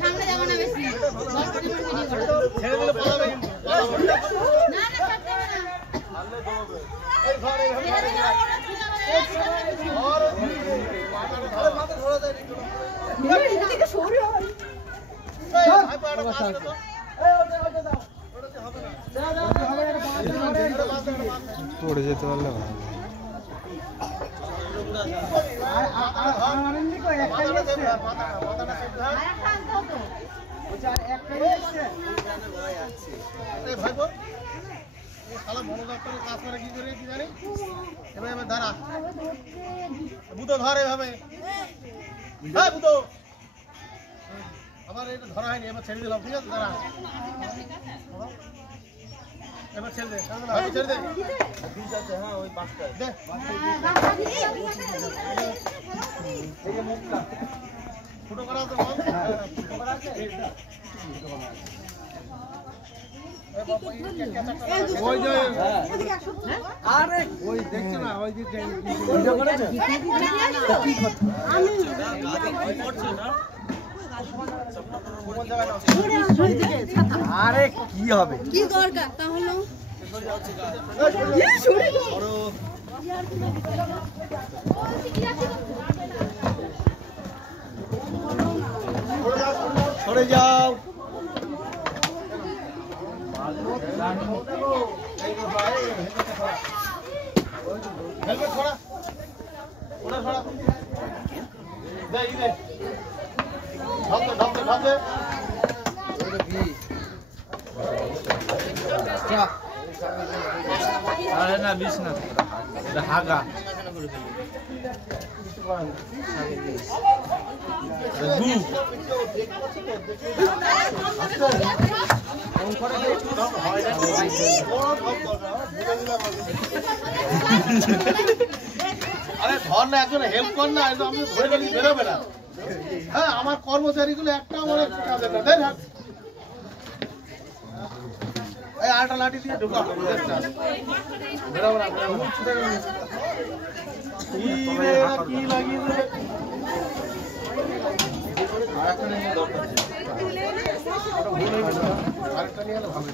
সামনে যাবো না বেশি পড়ে যেতে পারলে আমার এটা ধরা হয়নি, এবার ছেড়ে দিলাম। ঠিক আছে, দাঁড়া, এবার ছেড়ে দে, ছেড়ে দে। হ্যাঁ, ওই পাঁচটা দে। ফুটো করা আছে, ফুটো করা আছে। ওই যে আরে ওই দেখছো না, ওই যে ভিডিও করেছে আরে কি হবে, কি দরকার তাহলে সরে যাও। হেলমেট ছড়া, ওটা ছড়া, দে দে, ঢাপতে ঢাপতে ঢাপতে। আরে না বিষ না, এটা হাগা আরে ধর না, একজন হেল্প কর না, আমি ধরে গেলে বেরোবে না। হ্যাঁ, আমার কর্মচারীগুলো একটা আমার কাজে না, দেখ এই আলটা লাঠি দিয়ে ঢুকা বেরোবে না। কি লাগিয়ে আরেকটা নিয়ে এলে ভালো।